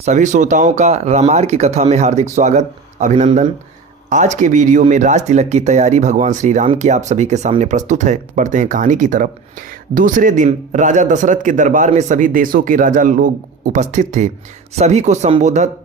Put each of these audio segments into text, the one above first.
सभी श्रोताओं का रामायण की कथा में हार्दिक स्वागत, अभिनंदन। आज के वीडियो में राज तिलक की तैयारी भगवान श्री राम की आप सभी के सामने प्रस्तुत है। बढ़ते हैं कहानी की तरफ। दूसरे दिन राजा दशरथ के दरबार में सभी देशों के राजा लोग उपस्थित थे। सभी को संबोधित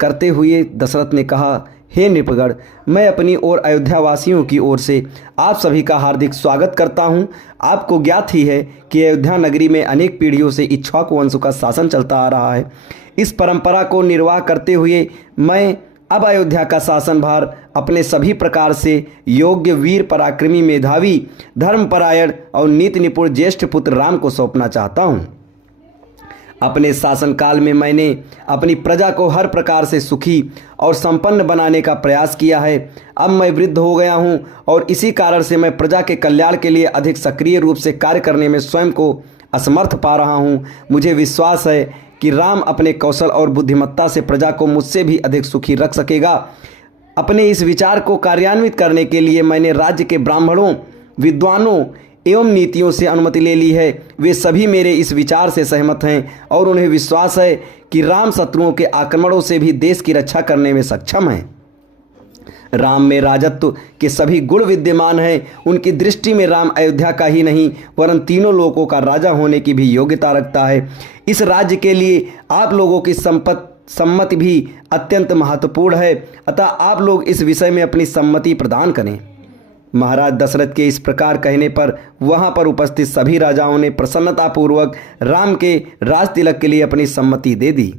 करते हुए दशरथ ने कहा, हे नृपगण, मैं अपनी और अयोध्या वासियों की ओर से आप सभी का हार्दिक स्वागत करता हूं। आपको ज्ञात ही है कि अयोध्या नगरी में अनेक पीढ़ियों से इक्ष्वाकु वंश का शासन चलता आ रहा है। इस परंपरा को निर्वाह करते हुए मैं अब अयोध्या का शासनभार अपने सभी प्रकार से योग्य, वीर, पराक्रमी, मेधावी, धर्मपरायण और नीति निपुण ज्येष्ठ पुत्र राम को सौंपना चाहता हूँ। अपने शासनकाल में मैंने अपनी प्रजा को हर प्रकार से सुखी और संपन्न बनाने का प्रयास किया है। अब मैं वृद्ध हो गया हूं और इसी कारण से मैं प्रजा के कल्याण के लिए अधिक सक्रिय रूप से कार्य करने में स्वयं को असमर्थ पा रहा हूं। मुझे विश्वास है कि राम अपने कौशल और बुद्धिमत्ता से प्रजा को मुझसे भी अधिक सुखी रख सकेगा। अपने इस विचार को कार्यान्वित करने के लिए मैंने राज्य के ब्राह्मणों, विद्वानों एवं नीतियों से अनुमति ले ली है। वे सभी मेरे इस विचार से सहमत हैं और उन्हें विश्वास है कि राम शत्रुओं के आक्रमणों से भी देश की रक्षा करने में सक्षम है। राम में राजत्व के सभी गुण विद्यमान हैं। उनकी दृष्टि में राम अयोध्या का ही नहीं वरन तीनों लोकों का राजा होने की भी योग्यता रखता है। इस राज्य के लिए आप लोगों की सम्मति भी अत्यंत महत्वपूर्ण है, अतः आप लोग इस विषय में अपनी सम्मति प्रदान करें। महाराज दशरथ के इस प्रकार कहने पर वहां पर उपस्थित सभी राजाओं ने प्रसन्नतापूर्वक राम के राज तिलक के लिए अपनी सम्मति दे दी।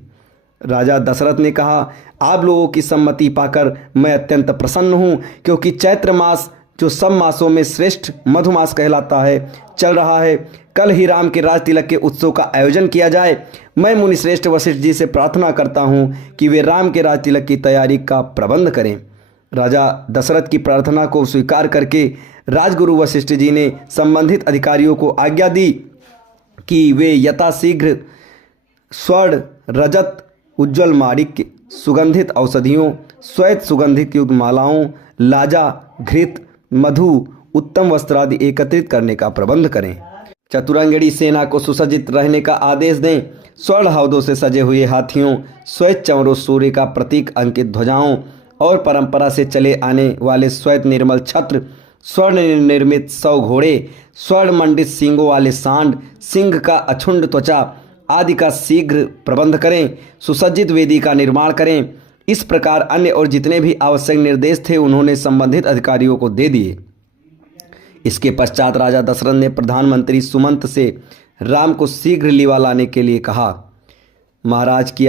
राजा दशरथ ने कहा, आप लोगों की सम्मति पाकर मैं अत्यंत प्रसन्न हूँ, क्योंकि चैत्र मास जो सब मासों में श्रेष्ठ मधुमास कहलाता है चल रहा है। कल ही राम के राज तिलक के उत्सव का आयोजन किया जाए। मैं मुनिश्रेष्ठ वशिष्ठ जी से प्रार्थना करता हूँ कि वे राम के राज तिलक की तैयारी का प्रबंध करें। राजा दशरथ की प्रार्थना को स्वीकार करके राजगुरु वशिष्ठ जी ने संबंधित अधिकारियों को आज्ञा दी कि वे यथाशीघ्र स्वर्ण, रजत, उज्ज्वल माणिक्य, सुगंधित औषधियों, श्वेत सुगंधित युक्त मालाओं, लाजा, घृत, मधु, उत्तम वस्त्र आदि एकत्रित करने का प्रबंध करें। चतुरंगड़ी सेना को सुसज्जित रहने का आदेश दें। स्वर्ण हौदों से सजे हुए हाथियों, श्वेत चंवरों, सूर्य का प्रतीक अंकित ध्वजाओं और परंपरा से चले आने वाले श्वेत निर्मल छत्र, स्वर्ण निर्मित 100 घोड़े, स्वर्ण मंडित सींगों वाले सांड, सिंह का अछुंड त्वचा आदि का शीघ्र प्रबंध करें। सुसज्जित वेदी का निर्माण करें। इस प्रकार अन्य और जितने भी आवश्यक निर्देश थे उन्होंने संबंधित अधिकारियों को दे दिए। इसके पश्चात राजा दशरथ ने प्रधानमंत्री सुमंत से राम को शीघ्र लिवा लाने के लिए कहा। महाराज की